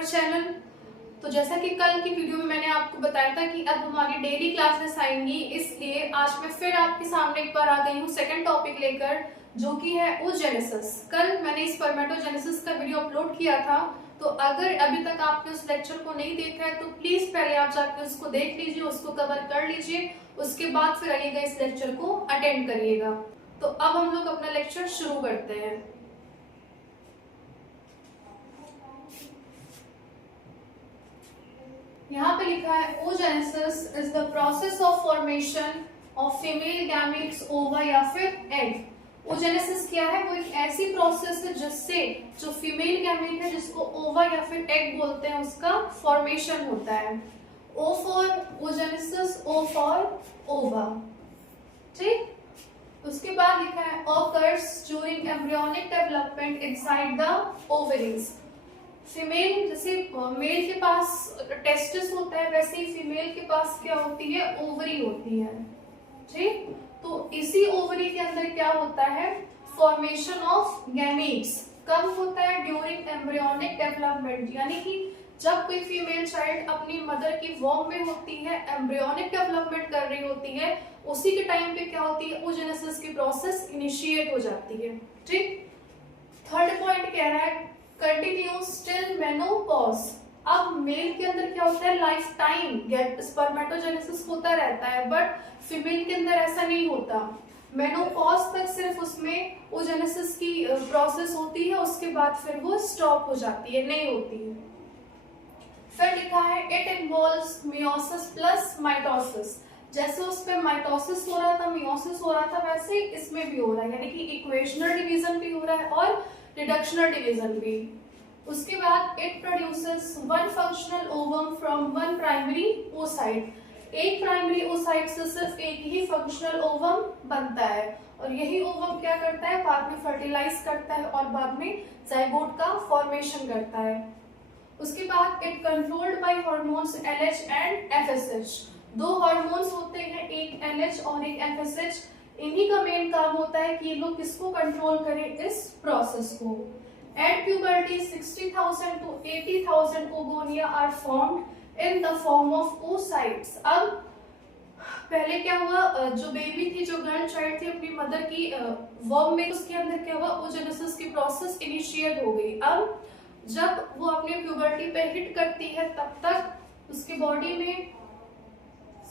Our channel. तो जैसा कि कल की वीडियो में मैंने आपको बताया था कि अब हमारी डेली क्लासेस आएंगी, इसलिए आज मैं फिर आपके सामने एक बार आ गई हूँ सेकंड टॉपिक लेकर, जो कि है oogenesis। कल मैंने स्पर्मेटोजेनेसिस का वीडियो अपलोड किया था, तो अगर अभी तक आपने उस लेक्चर को नहीं देखा है तो प्लीज पहले आप जाकर उसको देख लीजिए, उसको कवर कर लीजिए, उसके बाद फिर आइएगा इस लेक्चर को अटेंड करिएगा। तो अब हम लोग अपना लेक्चर शुरू करते हैं। यहाँ पे लिखा है oogenesis is the process of formation of female gametes ओवा या फिर एग। oogenesis क्या है? वो एक ऐसी प्रोसेस है जिससे जो फीमेल गैमेट है, जिसको ओवा या फिर एग बोलते हैं, उसका फॉर्मेशन होता है। O for oogenesis, O for ओवा। ठीक, उसके बाद लिखा है occurs during embryonic development inside the ovaries। Female, जैसे मेल के पास टेस्टिस होता है, वैसे ही फीमेल के पास क्या होती है? ओवरी होती है। ठीक, तो इसी ओवरी के अंदर क्या होता है? Formation of gametes. कब होता है? ड्यूरिंग एम्ब्रियोनिक डेवलपमेंट, यानी कि जब कोई फीमेल चाइल्ड अपनी मदर की वॉर्म में होती है, एम्ब्रियोनिक डेवलपमेंट कर रही होती है, उसी के टाइम पे क्या होती है? oogenesis की प्रोसेस इनिशिएट हो जाती है। ठीक, थर्ड पॉइंट कह रहा है कंटिन्यूज टिल मेनोपॉज। अब मेल के अंदर क्या होता है? लाइफ टाइम स्पर्मेटोजेनेसिस होता रहता है, बट फीमेल के अंदर ऐसा नहीं होता। मेनोपॉज तक सिर्फ उसमें oogenesis की प्रोसेस होती है, उसके बाद फिर वो स्टॉप हो जाती है, नहीं होती है। फिर लिखा है it involves meiosis plus mitosis. जैसे उस पे माइटोसिस हो रहा था, मियोसिस हो रहा था, वैसे इसमें भी हो रहा है, यानी कि इक्वेशनल डिवीजन भी हो रहा है और रिडक्शनल डिवीजन भी। उसके बाद it produces one functional ovum from one primary oocyte। एक प्राइमरी oocyte से सिर्फ एक ही फंक्शनल ओवम बनता है, और यही ओवम क्या करता है? बाद में फर्टिलाइज करता है और बाद में जाइगोट का फॉर्मेशन करता है। उसके बाद it controlled by hormones LH and FSH। दो हार्मोन्स होते हैं, एक LH और एक FSH। इन्हीं का मेन काम होता है कि ये लोग किसको कंट्रोल करें? इस प्रोसेस को। At puberty 60,000 to 80,000 oogonia are formed in the form of oocytes। अब पहले क्या हुआ? जो बेबी थी, जो गर्ल चाइल्ड थी, अपनी मदर की वर्म में, उसके अंदर क्या हुआ? oogenesis की प्रोसेस इनिशिएट हो गई। अब जब वो अपने प्यूबर्टी पे हिट करती है, तब तक उसकी बॉडी में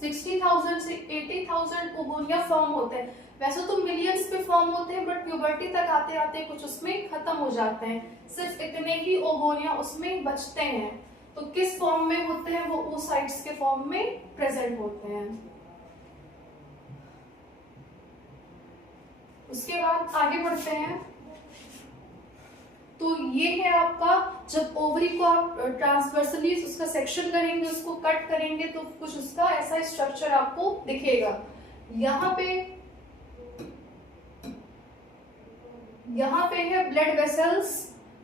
60,000 से 80,000 ओगोनिया फॉर्म होते हैं। वैसे तो मिलियंस पे फॉर्म होते हैं, बट प्यूबर्टी तक आते आते कुछ उसमें खत्म हो जाते हैं, सिर्फ इतने ही ओगोनिया उसमें बचते हैं। तो किस फॉर्म में होते हैं? वो oocytes के फॉर्म में प्रेजेंट होते हैं। उसके बाद आगे बढ़ते हैं। तो ये है आपका, जब ओवरी को आप ट्रांसवर्सली उसका सेक्शन करेंगे, उसको कट करेंगे, तो कुछ उसका ऐसा स्ट्रक्चर आपको दिखेगा। यहाँ पे है ब्लड वेसल्स,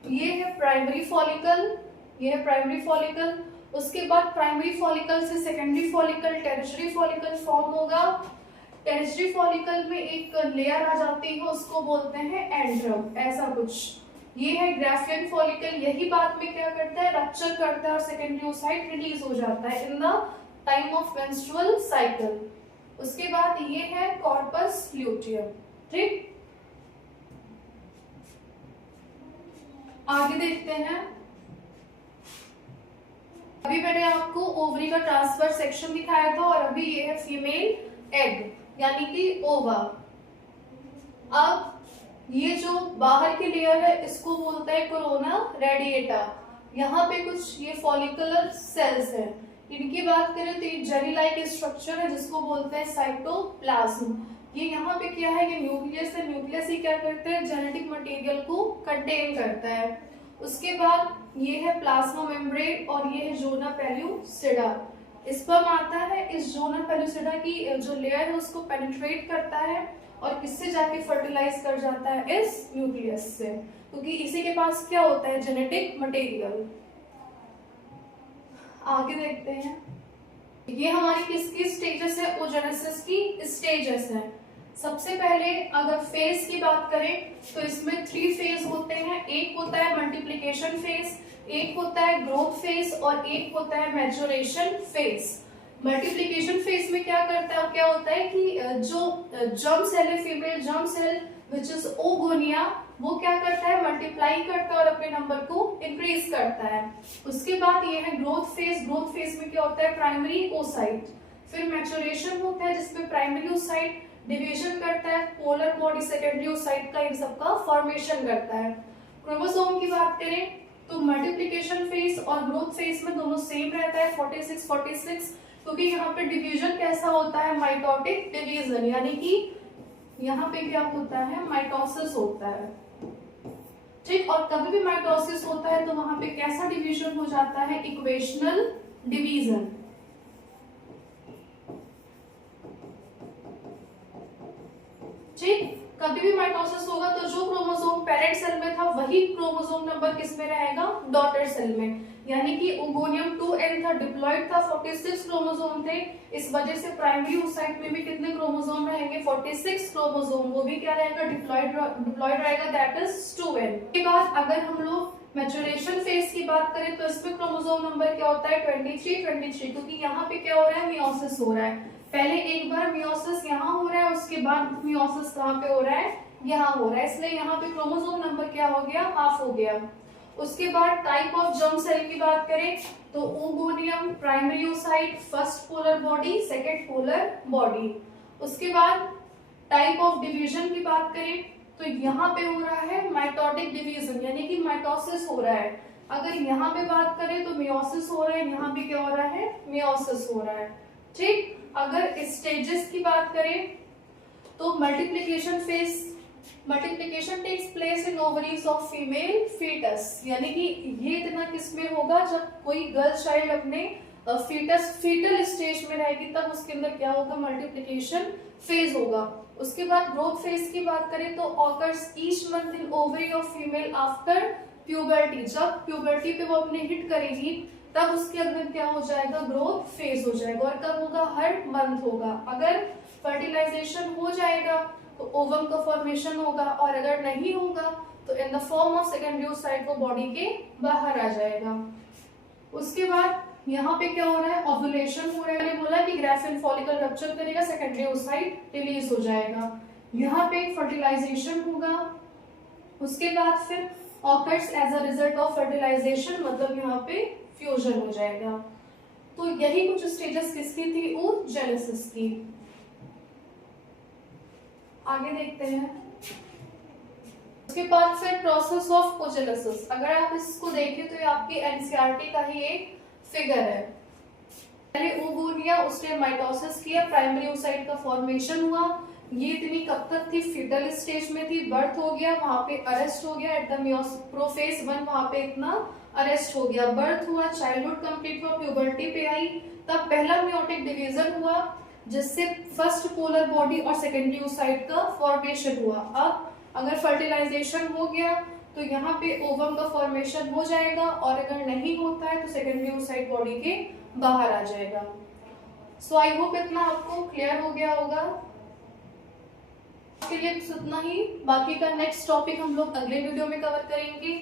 ये है प्राइमरी फॉलिकल, ये है प्राइमरी फॉलिकल। उसके बाद प्राइमरी फॉलिकल से secondary follicle, tertiary follicle form होगा। टेरिशरी फॉलिकल में एक लेयर आ जाती है, उसको बोलते हैं एंड्रम, ऐसा कुछ। ये है ग्राफियन फॉलिकल, यही बाद में क्या करता है? रप्चर करता है और सेकेंडरी oocyte रिलीज हो जाता है in the time of menstrual cycle. उसके बाद ये है कॉर्पस ल्यूटियम। ठीक, आगे देखते हैं। अभी मैंने आपको ओवरी का ट्रांसफर सेक्शन दिखाया था, और अभी ये है फीमेल एग, यानी कि ओवा। अब ये जो बाहर की लेयर है, इसको बोलते हैं कोरोना रेडिएटा। यहाँ पे कुछ ये फॉलिकुलर सेल्स हैं। इनकी बात करें तो ये जेली लाइक स्ट्रक्चर है, जिसको बोलते हैं साइटोप्लाज्म। ये यहाँ पे क्या है? ये न्यूक्लियस है। न्यूक्लियस ही क्या करते हैं? जेनेटिक मटेरियल को कंटेन करता है। उसके बाद ये है प्लाज्मा मेम्ब्रेन, और ये है जोना पेल्यूसिडा। स्पर्म आता है, इस जोना पेल्यूसिडा की जो लेयर है उसको पेनिट्रेट करता है, और किससे जाके फर्टिलाइज कर जाता है? इस न्यूक्लियस से, क्योंकि इसी के पास क्या होता है? Genetic material. आगे देखते हैं। ये हमारी किसकी स्टेजेस है? oogenesis की स्टेजेस है। सबसे पहले अगर फेज की बात करें तो इसमें 3 फेज होते हैं। एक होता है मल्टीप्लिकेशन फेज, एक होता है ग्रोथ फेज और एक होता है मैच्योरेशन फेज। मल्टीप्लिकेशन फेज में क्या होता है कि जो जर्म सेल है, female germ cell which is oogonia, वो क्या करता है, मल्टीप्लाई करता है और अपने नंबर को इंक्रीज करता है। उसके बाद ये है ग्रोथ फेज। ग्रोथ फेज में क्या होता है, प्राइमरी ओसाइट। फिर मैच्योरेशन होता है जिसमें प्राइमरी ओसाइट डिवीजन करता है, पोलर बॉडी सेकेंडरी ओसाइट का, इन सब का फॉर्मेशन करता है। क्रोमोसोम की बात करें तो मल्टीप्लिकेशन फेज और ग्रोथ फेज में दोनों सेम रहता है 46, क्योंकि यहाँ पे डिवीजन कैसा होता है, माइटोटिक डिवीजन, यानी कि यहाँ पे क्या होता है, माइटोसिस होता है। ठीक, और कभी भी माइटोसिस होता है तो वहां पे कैसा डिवीजन हो जाता है, इक्वेशनल डिवीजन। ठीक, कभी भी माइटोसिस होगा तो जो क्रोमोसोम पेरेंट सेल में था वही क्रोमोसोम नंबर किस में रहेगा, डॉटर सेल में। यानी कि ओगोनियम 2n था, डिप्लॉइड था, 46 क्रोमोसोम थे। इस वजह से प्राइमरी ओसाइट में भी कितने क्रोमोसोम रहेंगे, 46 क्रोमोसोम, वो भी क्या रहेगा, डिप्लॉइड रहेगा, दैट इज 2n। के बाद अगर हम लोग मैच्योरेशन फेज की बात करें तो इसमें क्रोमोसोम नंबर क्या होता है, 23, क्योंकि यहाँ पे क्या हो रहा है, मियोसिस हो रहा है। पहले एक बार मियोसिस यहाँ हो रहा है, उसके बाद मियोसिस कहाँ पे हो रहा है, यहाँ हो रहा है, इसलिए यहाँ पे क्रोमोसोम नंबर क्या हो गया, हाफ हो गया। उसके बाद टाइप ऑफ जर्म सेल की बात करें तो oogonium, primary oocyte, first polar body, second polar body. उसके बाद टाइप ऑफ डिवीजन की बात करें तो यहाँ पे हो रहा है माइटोटिक डिवीजन, यानी कि माइटोसिस हो रहा है। अगर यहाँ पे बात करें तो मियोसिस हो रहा है, यहाँ पे क्या हो रहा है, मियोसिस हो रहा है। ठीक, अगर स्टेजेस की बात करें तो multiplication phase, multiplication takes place in ovaries of female foetus, यानी कि ये इतना किसमें होगा, जब कोई गर्ल चाइल्ड अपने फीटल स्टेज में रहेगी तब उसके अंदर क्या होगा, मल्टीप्लिकेशन फेज होगा। उसके बाद ग्रोथ फेज की बात करें तो occurs each month in ovary of female after puberty, जब प्यूबर्टी पे वो अपने हिट करेगी तब उसके अंदर क्या हो जाएगा, ग्रोथ फेज हो जाएगा। और कब होगा, हर मंथ होगा। अगर फर्टिलाइजेशन हो जाएगा तो ओवम का फॉर्मेशन होगा, और अगर नहीं होगा तो इन the form of secondary oocyte वो बॉडी के बाहर आ जाएगा। उसके बाद यहाँ पे क्या हो रहा है, ओव्यूलेशन हो रहा है। मैंने बोला कि ग्राफिन फॉलिकल रप्चर करेगा, सेकेंडरी ओसाइट रिलीज हो जाएगा, यहाँ पे फर्टिलाइजेशन होगा। उसके बाद फिर occurs as a result of fertilisation, मतलब यहाँ पे फ्यूजन हो जाएगा। तो यही कुछ स्टेजेस किसकी थी, oogenesis की। आगे देखते हैं। उसके बाद फिर प्रोसेस ऑफ oogenesis, अगर आप इसको देखें तो ये आपकी एनसीईआरटी का ही एक फिगर है। पहले ओगोनिया, उसने माइटोसिस किया, प्राइमरी ओसाइट का फॉर्मेशन हुआ। ये इतनी कब तक थी, फीटल स्टेज में थी, बर्थ हो गया, वहां पे अरेस्ट हो गया एट द प्रोफेज 1, वहां पे इतना अरेस्ट हो गया, बर्थ हुआ, चाइल्डहुड कंप्लीट हुआ, प्यूबर्टी पे आई, तब पहला मियोटिक डिवीजन हुआ जिससे फर्स्ट पोलर बॉडी और सेकेंडरी ओसाइट का फॉर्मेशन हुआ। अब अगर फर्टिलाइजेशन हो गया तो यहाँ पे ओवम का फॉर्मेशन हो जाएगा, और अगर नहीं होता है तो सेकेंडरी ओसाइट बॉडी के बाहर आ जाएगा। सो आई होप इतना आपको क्लियर हो गया होगा। के लिए इतना ही, बाकी का नेक्स्ट टॉपिक हम लोग अगले वीडियो में कवर करेंगे।